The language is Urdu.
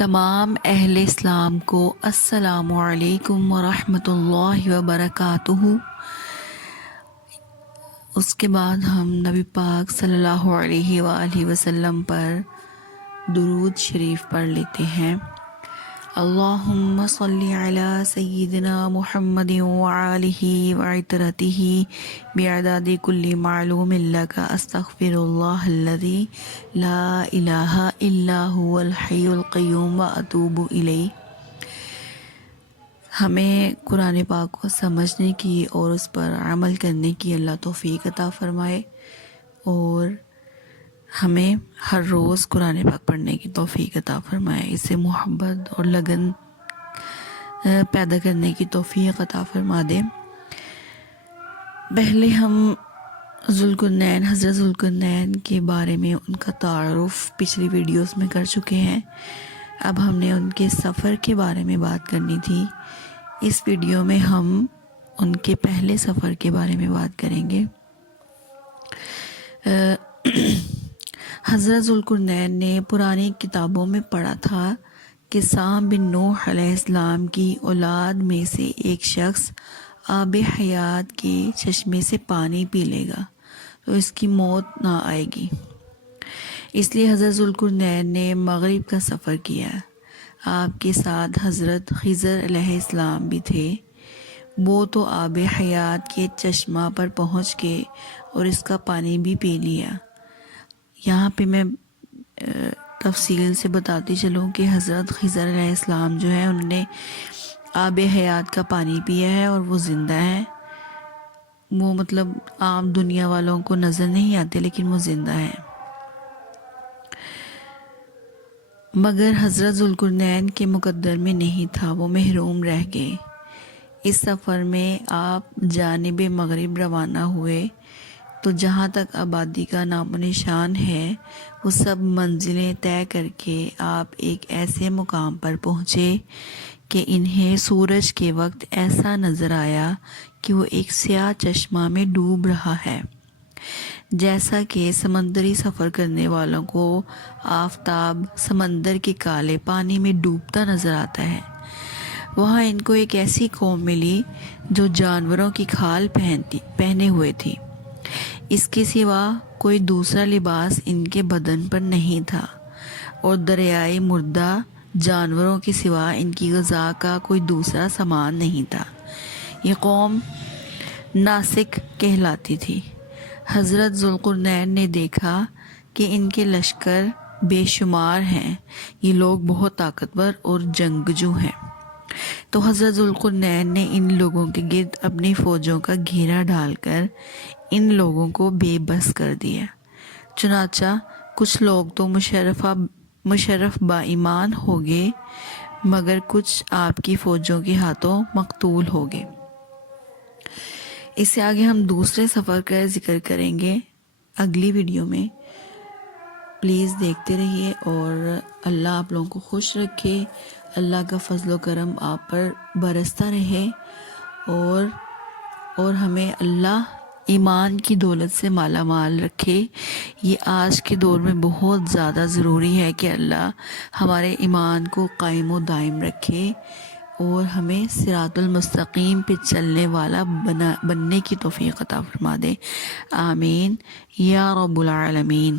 تمام اہل اسلام کو السلام علیکم ورحمۃ اللہ وبرکاتہ۔ اس کے بعد ہم نبی پاک صلی اللہ علیہ وآلہ وسلم پر درود شریف پڑھ لیتے ہیں۔ اللہم صلی علی سیدنا محمد وآلہ وعطرتہ بعدد کل معلوم لک استغفر اللہ الذی لا الہ الا هو الحی القیوم واتوب الیہ۔ ہمیں قرآن پاک کو سمجھنے کی اور اس پر عمل کرنے کی اللہ توفیق عطا فرمائے، اور ہمیں ہر روز قرآن پاک پڑھنے کی توفیق عطا فرمائے، اس سے محبت اور لگن پیدا کرنے کی توفیق عطا فرما دے۔ پہلے ہم ذوالقرنین، حضرت ذوالقرنین کے بارے میں ان کا تعارف پچھلی ویڈیوز میں کر چکے ہیں۔ اب ہم نے ان کے سفر کے بارے میں بات کرنی تھی۔ اس ویڈیو میں ہم ان کے پہلے سفر کے بارے میں بات کریں گے۔ حضرت ذوالقرنین نے پرانی کتابوں میں پڑھا تھا کہ سام بن نوح علیہ السلام کی اولاد میں سے ایک شخص آب حیات کے چشمے سے پانی پی لے گا تو اس کی موت نہ آئے گی۔ اس لیے حضرت ذوالقرنین نے مغرب کا سفر کیا۔ آپ کے ساتھ حضرت خضر علیہ السلام بھی تھے۔ وہ تو آب حیات کے چشمہ پر پہنچ گئے اور اس کا پانی بھی پی لیا۔ یہاں پہ میں تفصیل سے بتاتی چلوں کہ حضرت خضر علیہ السلام جو ہے انہوں نے آب حیات کا پانی پیا ہے اور وہ زندہ ہے۔ وہ مطلب عام دنیا والوں کو نظر نہیں آتے لیکن وہ زندہ ہے۔ مگر حضرت ذوالقرنین کے مقدر میں نہیں تھا، وہ محروم رہ گئے۔ اس سفر میں آپ جانب مغرب روانہ ہوئے تو جہاں تک آبادی کا نام و نشان ہے وہ سب منزلیں طے کر کے آپ ایک ایسے مقام پر پہنچے کہ انہیں سورج کے وقت ایسا نظر آیا کہ وہ ایک سیاہ چشمہ میں ڈوب رہا ہے، جیسا کہ سمندری سفر کرنے والوں کو آفتاب سمندر کے کالے پانی میں ڈوبتا نظر آتا ہے۔ وہاں ان کو ایک ایسی قوم ملی جو جانوروں کی کھال پہنے ہوئے تھی۔ اس کے سوا کوئی دوسرا لباس ان کے بدن پر نہیں تھا، اور دریائے مردہ جانوروں کے سوا ان کی غذا کا کوئی دوسرا سامان نہیں تھا۔ یہ قوم ناسک کہلاتی تھی۔ حضرت ذوالقرنین نے دیکھا کہ ان کے لشکر بے شمار ہیں، یہ لوگ بہت طاقتور اور جنگجو ہیں۔ تو حضرت ذوالقرنین نے ان لوگوں کے گرد اپنی فوجوں کا گھیرا ڈال کر ان لوگوں کو بے بس کر دیا۔ چنانچہ کچھ لوگ تو مشرف با ایمان ہو گئے، مگر کچھ آپ کی فوجوں کے ہاتھوں مقتول ہو گئے۔ اس سے آگے ہم دوسرے سفر کا ذکر کریں گے اگلی ویڈیو میں۔ پلیز دیکھتے رہیے، اور اللہ آپ لوگوں کو خوش رکھے، اللہ کا فضل و کرم آپ پر برستا رہے، اور ہمیں اللہ ایمان کی دولت سے مالا مال رکھے۔ یہ آج کے دور میں بہت زیادہ ضروری ہے کہ اللہ ہمارے ایمان کو قائم و دائم رکھے اور ہمیں صراط المستقیم پہ چلنے والا بننے کی توفیق عطا فرما دے۔ آمین یا رب العالمین۔